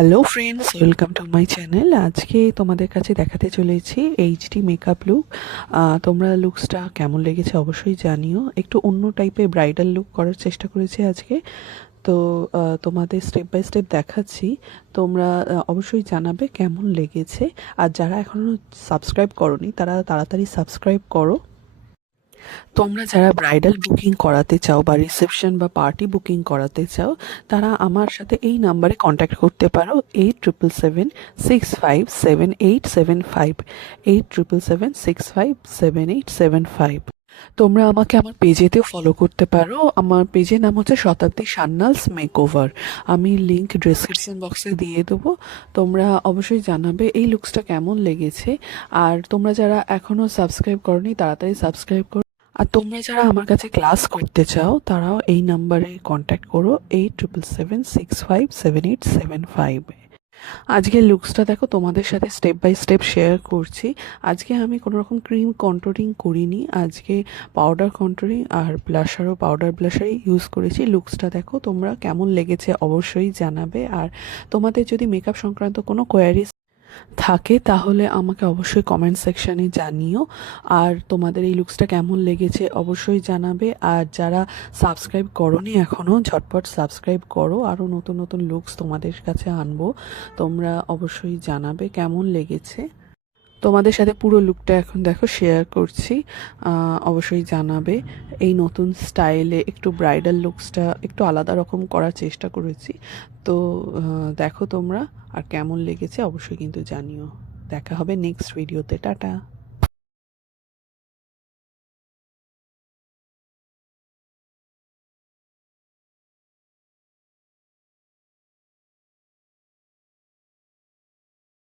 Hello friends, welcome to my channel. আজকে তোমাদের কাছে দেখাতে চলেছি এইচডি মেকআপ লুক। তোমরা লুকসটা কেমন লেগেছে অবশ্যই জানিও। একটু অন্য টাইপের ব্রাইডাল লুক করার চেষ্টা করেছি আজকে। তো তোমাদের স্টেপ বাই স্টেপ দেখাচ্ছি, তোমরা অবশ্যই জানাবে কেমন লেগেছে। আর যারা এখনও সাবস্ক্রাইব করোনি তারা তাড়াতাড়ি সাবস্ক্রাইব করো। তোমরা যারা ব্রাইডাল বুকিং করাতে চাও বা রিসেপশন বা পার্টি বুকিং করাতে চাও, তারা আমার সাথে এই নাম্বারে কন্ট্যাক্ট করতে পারো 8777657875, 8777657875। তোমরা আমাকে আমার পেজেতেও ফলো করতে পারো। আমার পেজের নাম হচ্ছে শতাব্দী সান্যালস মেকওভার। আমি লিংক ডেসক্রিপশন বক্সে দিয়ে দেবো। তোমরা অবশ্যই জানাবে এই লুকসটা কেমন লেগেছে। আর তোমরা যারা এখনও সাবস্ক্রাইব করোনি তাড়াতাড়ি সাবস্ক্রাইব করো। আর তোমরা যারা আমার কাছে ক্লাস করতে চাও তারাও এই নাম্বারে কন্ট্যাক্ট করো 8777657875। আজকের লুকসটা দেখো, তোমাদের সাথে স্টেপ বাই স্টেপ শেয়ার করছি। আজকে আমি কোনো রকম ক্রিম কন্ট্রোলিং করিনি, আজকে পাউডার কন্ট্রোলিং আর ব্লাশারও পাউডার ব্লাশারই ইউজ করেছি। লুকসটা দেখো তোমরা কেমন লেগেছে অবশ্যই জানাবে। আর তোমাদের যদি মেকআপ সংক্রান্ত কোনো কোয়ারিজ থাকে তাহলে আমাকে অবশ্যই কমেন্ট সেকশানে জানিও। আর তোমাদের এই লুকসটা কেমন লেগেছে অবশ্যই জানাবে। আর যারা সাবস্ক্রাইব করোনি এখনও, ঝটপট সাবস্ক্রাইব করো, আরও নতুন নতুন লুকস তোমাদের কাছে আনবো। তোমরা অবশ্যই জানাবে কেমন লেগেছে। তোমাদের সাথে পুরো লুকটা এখন দেখো শেয়ার করছি, অবশ্যই জানাবে। এই নতুন স্টাইলে একটু ব্রাইডাল লুকসটা একটু আলাদা রকম করার চেষ্টা করেছি। তো দেখো তোমরা, আর কেমন লেগেছে অবশ্যই কিন্তু জানিও। দেখা হবে নেক্সট ভিডিওতে। টাটা।